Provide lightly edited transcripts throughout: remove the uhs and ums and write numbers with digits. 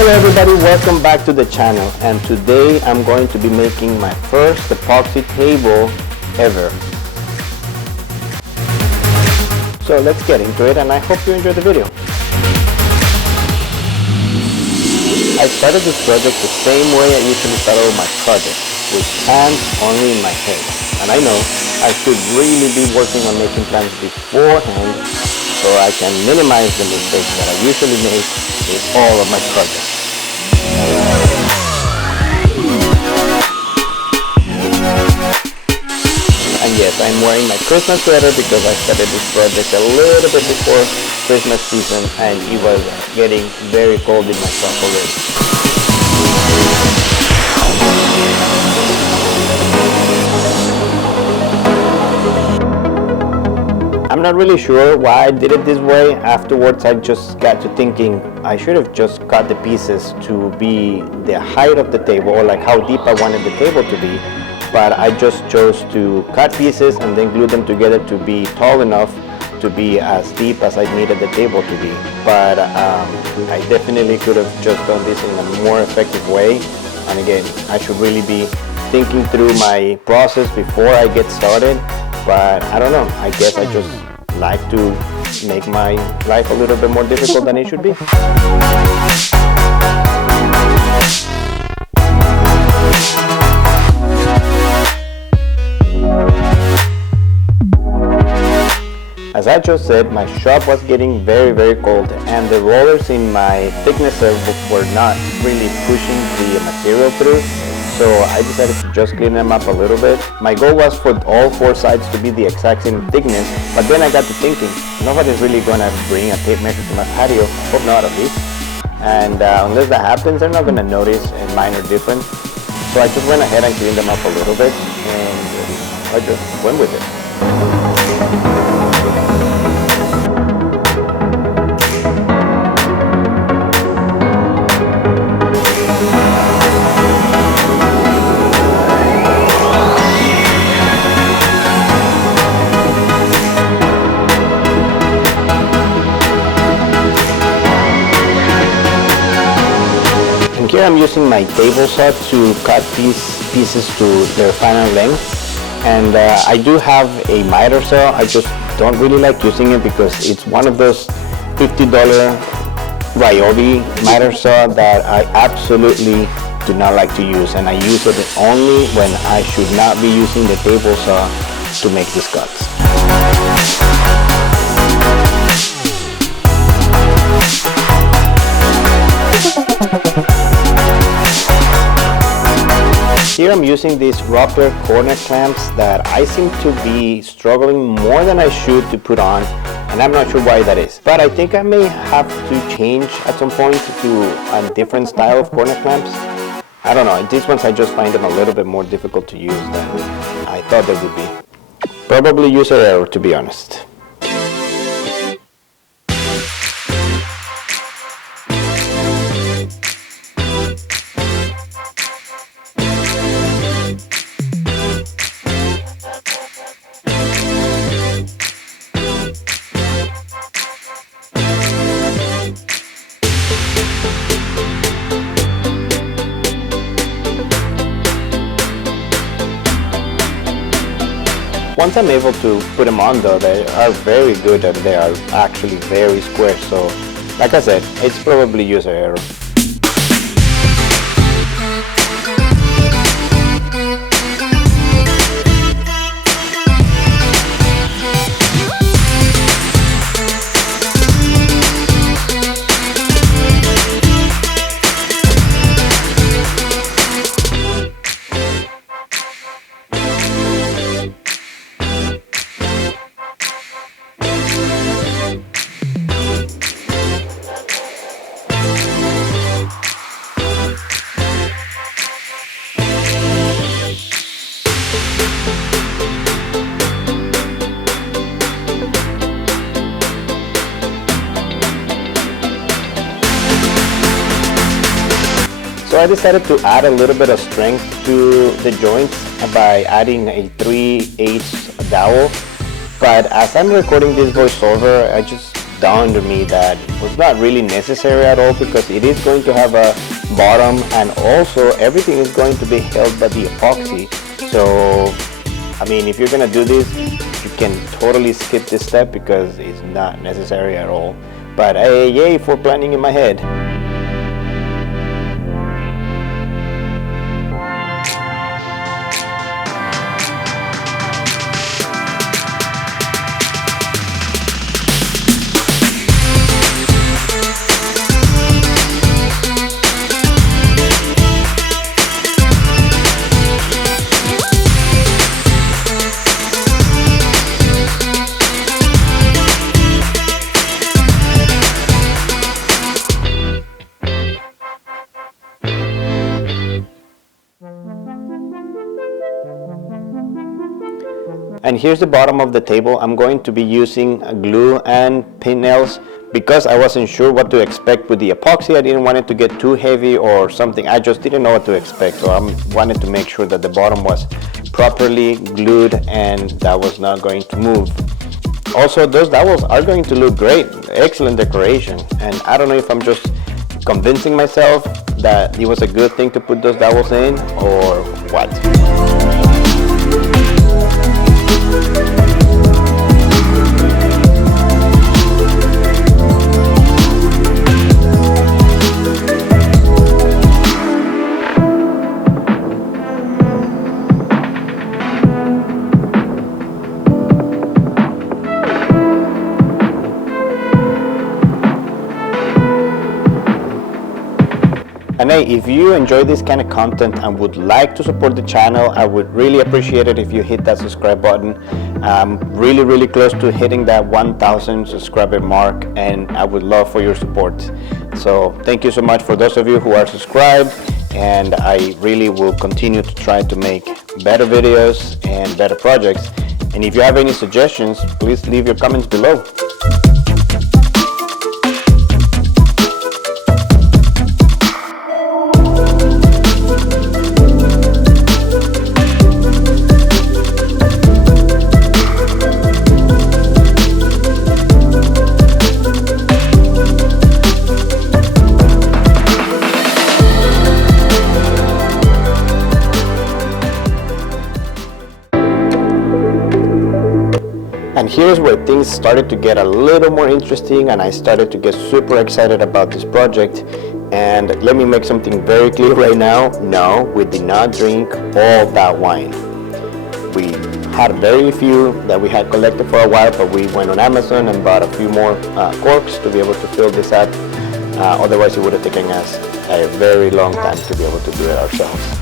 Hello everybody, welcome back to the channel, and today I'm going to be making my first epoxy table ever. So let's get into it, and I hope you enjoy the video. I started this project the same way I usually start all my projects, with plans only in my head. And I know I should really be working on making plans beforehand so I can minimize the mistakes that I usually make with all of my projects. And yes, I'm wearing my Christmas sweater because I started this project a little bit before Christmas season and it was getting very cold in my shop already. I'm not really sure why I did it this way. Afterwards I just got to thinking I should have just cut the pieces to be the height of the table, or like how deep I wanted the table to be. But I just chose to cut pieces and then glue them together to be tall enough to be as deep as I needed the table to be. But I definitely could have just done this in a more effective way. And again, I should really be thinking through my process before I get started. But I don't know, I guess I just like to make my life a little bit more difficult than it should be. As I just said, my shop was getting very cold and the rollers in my thicknesser were not really pushing the material through. So I decided to just clean them up a little bit. My goal was for all four sides to be the exact same thickness, but then I got to thinking, nobody's really gonna bring a tape measure to my patio, hope not at least. And unless that happens, they're not gonna notice a minor difference. So I just went ahead and cleaned them up a little bit and I just went with it. Here I'm using my table saw to cut pieces to their final length, and I do have a miter saw. I just don't really like using it because it's one of those $50 Ryobi miter saw that I absolutely do not like to use, and I use it only when I should not be using the table saw to make these cuts. Here I'm using these Rockler corner clamps that I seem to be struggling more than I should to put on, and I'm not sure why that is. But I think I may have to change at some point to a different style of corner clamps. I don't know, these ones I just find them a little bit more difficult to use than I thought they would be. Probably user error, to be honest. Once I'm able to put them on though, they are very good and they are actually very square, so like I said, it's probably user error. So I decided to add a little bit of strength to the joints by adding a 3/8 dowel. But as I'm recording this voiceover, I just dawned on me that it was not really necessary at all, because it is going to have a bottom, and also everything is going to be held by the epoxy. So I mean, if you're gonna do this, you can totally skip this step because it's not necessary at all. But yay for planning in my head. And here's the bottom of the table. I'm going to be using glue and pin nails because I wasn't sure what to expect with the epoxy. I didn't want it to get too heavy or something. I just didn't know what to expect. So I wanted to make sure that the bottom was properly glued and that was not going to move. Also, those dowels are going to look great. Excellent decoration. And I don't know if I'm just convincing myself that it was a good thing to put those dowels in or what. And hey, if you enjoy this kind of content and would like to support the channel, I would really appreciate it if you hit that subscribe button. I'm really close to hitting that 1,000 subscriber mark, and I would love for your support. So thank you so much for those of you who are subscribed, and I really will continue to try to make better videos and better projects. And if you have any suggestions, please leave your comments below. And here's where things started to get a little more interesting, and I started to get super excited about this project. And let me make something very clear right now. No, we did not drink all that wine. We had very few that we had collected for a while, but we went on Amazon and bought a few more corks to be able to fill this up. Otherwise it would have taken us a very long time to be able to do it ourselves.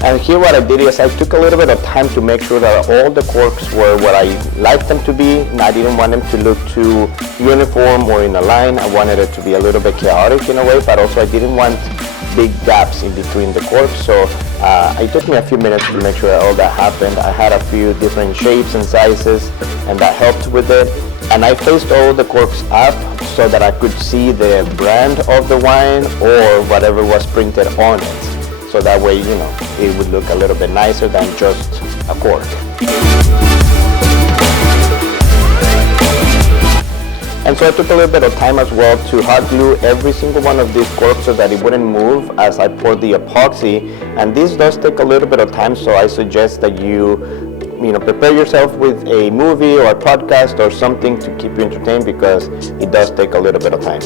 And here what I did is I took a little bit of time to make sure that all the corks were what I liked them to be. And I didn't want them to look too uniform or in a line. I wanted it to be a little bit chaotic in a way, but also I didn't want big gaps in between the corks. So it took me a few minutes to make sure that all that happened. I had a few different shapes and sizes, and that helped with it. And I placed all the corks up so that I could see the brand of the wine or whatever was printed on it. So that way, you know, it would look a little bit nicer than just a cork. And so I took a little bit of time as well to hot glue every single one of these corks so that it wouldn't move as I poured the epoxy. And this does take a little bit of time, so I suggest that you prepare yourself with a movie or a podcast or something to keep you entertained, because it does take a little bit of time.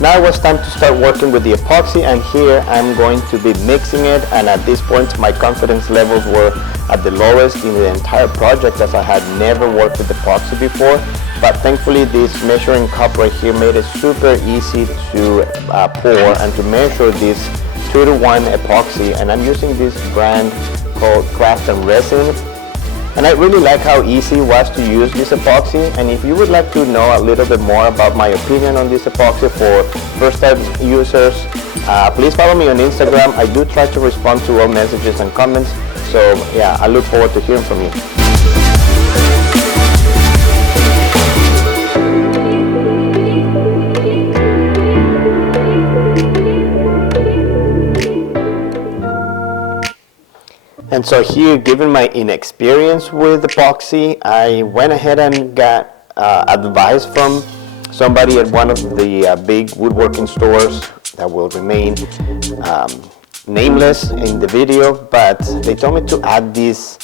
Now it was time to start working with the epoxy, and here I'm going to be mixing it. And at this point my confidence levels were at the lowest in the entire project, as I had never worked with epoxy before. But thankfully this measuring cup right here made it super easy to pour and to measure this 2-to-1 epoxy. And I'm using this brand called Craft and Resin. And I really like how easy it was to use this epoxy. And if you would like to know a little bit more about my opinion on this epoxy for first-time users, please follow me on Instagram. I do try to respond to all messages and comments. So yeah, I look forward to hearing from you. And so here, given my inexperience with epoxy, I went ahead and got advice from somebody at one of the big woodworking stores that will remain nameless in the video, but they told me to add this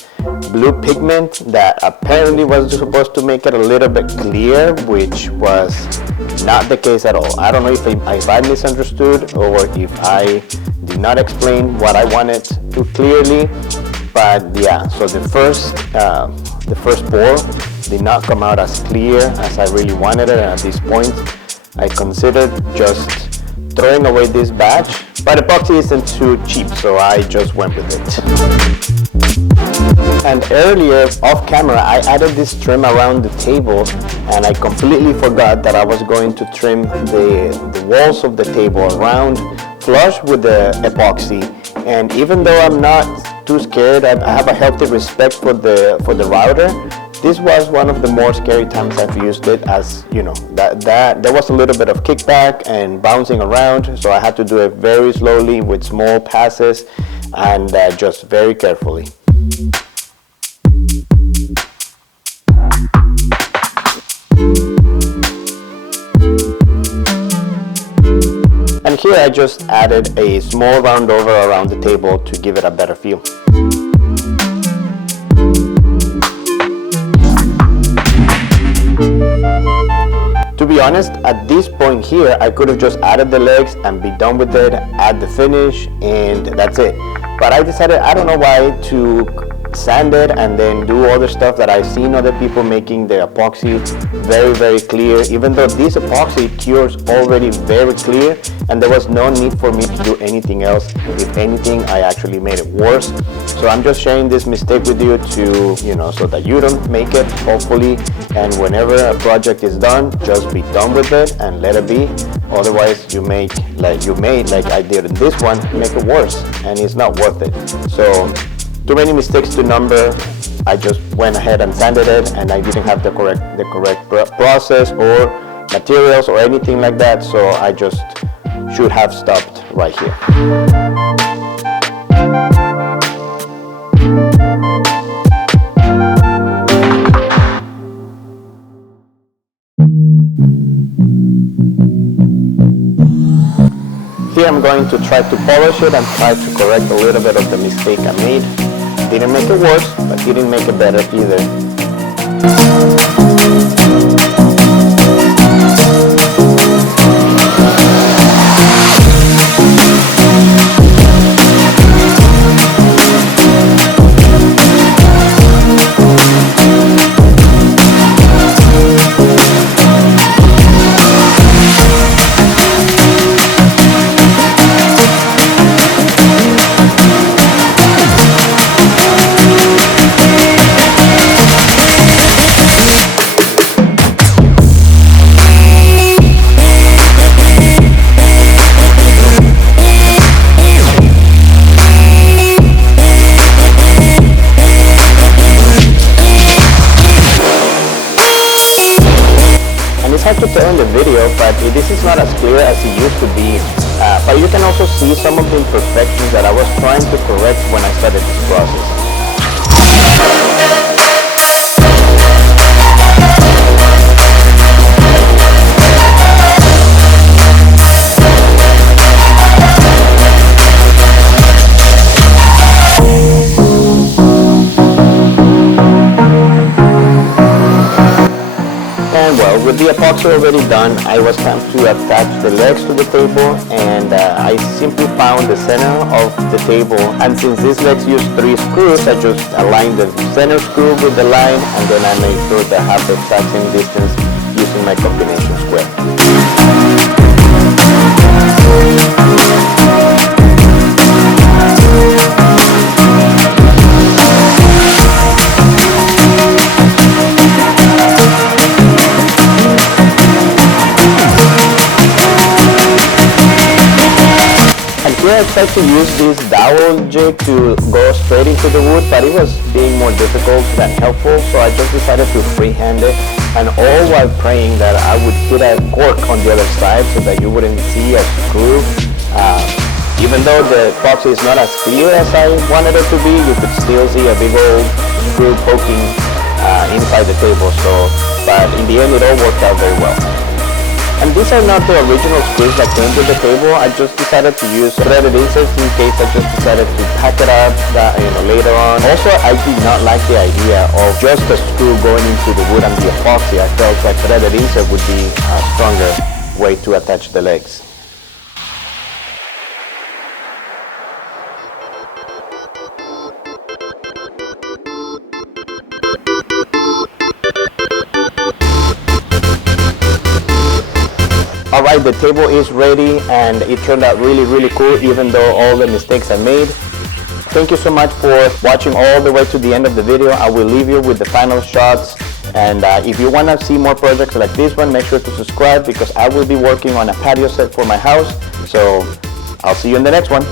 blue pigment that apparently was supposed to make it a little bit clear, which was not the case at all. I don't know if I misunderstood or if I did not explain what I wanted to clearly, but yeah, so the first pour did not come out as clear as I really wanted it, and at this point I considered just throwing away this batch, but epoxy isn't too cheap, so I just went with it. And earlier off camera I added this trim around the table, and I completely forgot that I was going to trim the walls of the table around flush with the epoxy. And even though I'm not too scared, I have a healthy respect for the router, this was one of the more scary times I've used it, as you know, that there was a little bit of kickback and bouncing around, so I had to do it very slowly with small passes and just very carefully. And here I just added a small round over around the table to give it a better feel. To be honest, at this point here, I could have just added the legs and be done with it, add the finish, and that's it. But I decided, I don't know why, to sand it and then do other stuff that I've seen other people making the epoxy very, very clear, even though this epoxy cures already very clear, and there was no need for me to do anything else. If anything, I actually made it worse. So I'm just sharing this mistake with you to, you know, so that you don't make it, hopefully. And whenever a project is done, just be done with it and let it be. Otherwise, you may, like I did in this one, make it worse, and it's not worth it. So too many mistakes to number. I just went ahead and sanded it, and I didn't have the correct process or materials or anything like that, so I just should have stopped right here. Here I'm going to try to polish it and try to correct a little bit of the mistake I made. Didn't make it worse, but didn't make it better either. To tell in the video, but this is not as clear as it used to be, but you can also see some of the imperfections that I was trying to correct when I started this process. Well, with the epoxy already done, I was time to attach the legs to the table, and I simply found the center of the table, and since these legs use 3 screws, I just aligned the center screw with the line, and then I made sure they have the exact same distance using my combination square. I tried to use this dowel jig to go straight into the wood, but it was being more difficult than helpful, so I just decided to freehand it, and all while praying that I would hit a cork on the other side so that you wouldn't see a screw. Even though the epoxy is not as clear as I wanted it to be, you could still see a big old screw poking inside the table. But in the end, it all worked out very well. And these are not the original screws that came with the table. I just decided to use threaded inserts in case I just decided to pack it up later on. Also, I did not like the idea of just a screw going into the wood and the epoxy. I felt like threaded insert would be a stronger way to attach the legs. Alright, the table is ready and it turned out really cool even though all the mistakes I made. Thank you so much for watching all the way to the end of the video. I will leave you with the final shots, and if you want to see more projects like this one, make sure to subscribe because I will be working on a patio set for my house. So I'll see you in the next one.